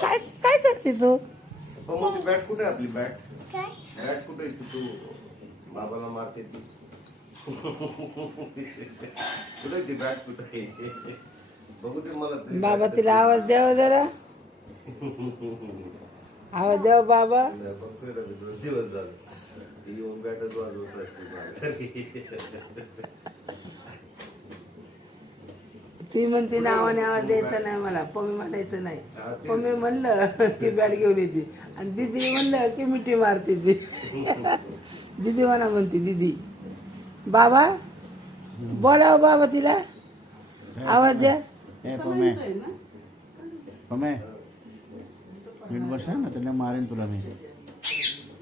काय काय करते तू? ती बॅट कुठे आहे आपली बॅट? बॅट कुठे आहे तू बाबाला मारते ती? कुठे ती बॅट कुठे आहे? बघू ते मला तरी बाबा bat तिला आवाज द्यावा जरा. आवाज द्यावा बाबा. बघतोय ना मी, 2 दिवस झाले ती येऊन बॅटच वाजवत असते. ती म्हणते नावाने आवाज द्यायचा नाही मला, पम्मी म्हणायचं नाही. पम्मी म्हणलं की बॅट घेऊन येते आणि दीदी म्हणलं की मिठी मारते ती. दीदी म्हणा म्हणते दीदी. बाबा बोलाव बाबा तिला, आवाज द्या. पमे नीट बस ना, त्याला मारेन तुला मी.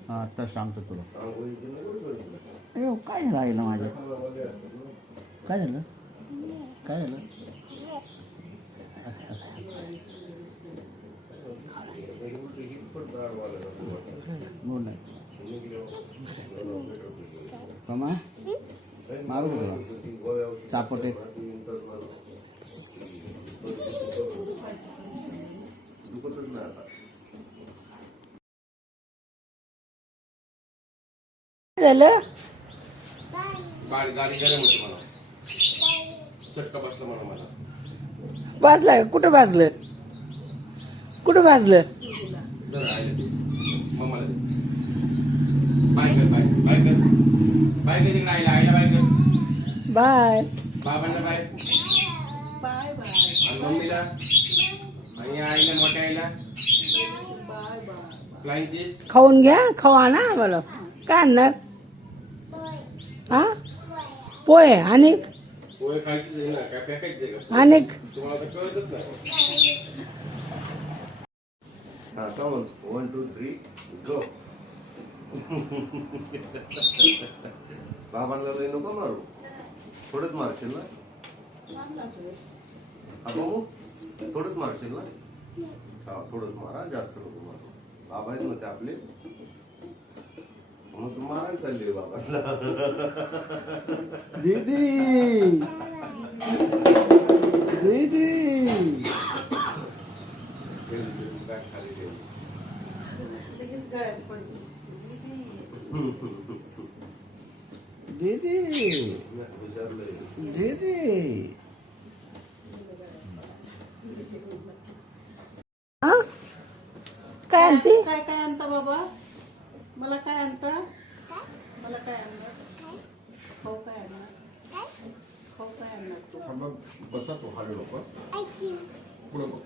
हा आता सांगतो तुला. अयो काय राहिलं माझं? काय झालं? काय झालं? बोल नाही पमा मारू तुला चापटे. झालं गाडी गरम होती मला, चटका बसला मला. भाजला का? कुठं भाजलं? कुठं भाजलं? मम्माला दे. बाय कर, बाय बाय कर, बाय कर तिकडे आईला बाय कर, बाय बाबांना बाय, बाय बाय. आणि मम्मीला आणि आईला, मोठ्या आईला फ्लाइंग किस. खाऊन घ्या, खाऊ आणा आम्हाला. काय आणणार? हा पोहे आणि पोहे खायचीच आहे ना, काय फेकायचे का? आणि तुम्हाला तर कळतच नाही. हा का मग 1 2 3 गो. बाबांना लई नको मारू, थोडंच मारशील ना? अगो थोडंच मारशील ना? हा थोडंच मारा, जास्त नको मारू. बाबा आहेत ना ते आपले, मग तू मारायला चालली बाबांना. दीदी दीदी खाली ठेव. दीदी विचारलंय दीदी. हा काय आणते? काय काय आणता बाबा? मला काय आणता? मला काय आणणार? खाऊ काय आणणार? खाऊ काय आणणार तू? थांबा, बसा तो हाल नको पुढे बघ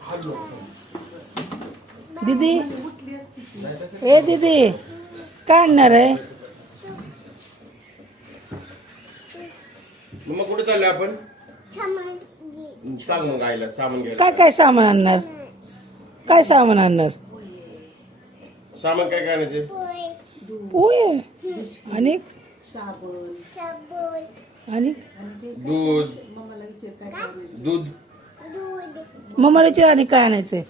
हाल नको. दीदी उठली असती ती. ए दीदी काय आणणार आहे? मग कुठे चाललोय आपण? सांग मग आईला सामान घ्यायला. काय काय सामान आणणार? काय सामान आणणार? सामान काय काय आणायचे? पोहे आणि साबण आणि दूध. मम्माला विचार काय काय आणायचं? दूध. मम्माला विचार आणि काय आणायचंय?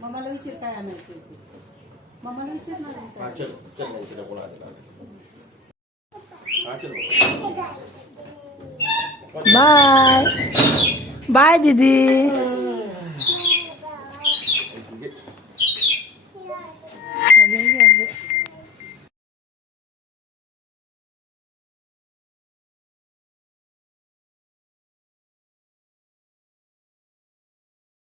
मम्माला विचार काय आणायचं ते. मम्माला विचारणार आहे हा काय? चल चल मग तिला कोण आलं. हा चल बाय बाय दीदी.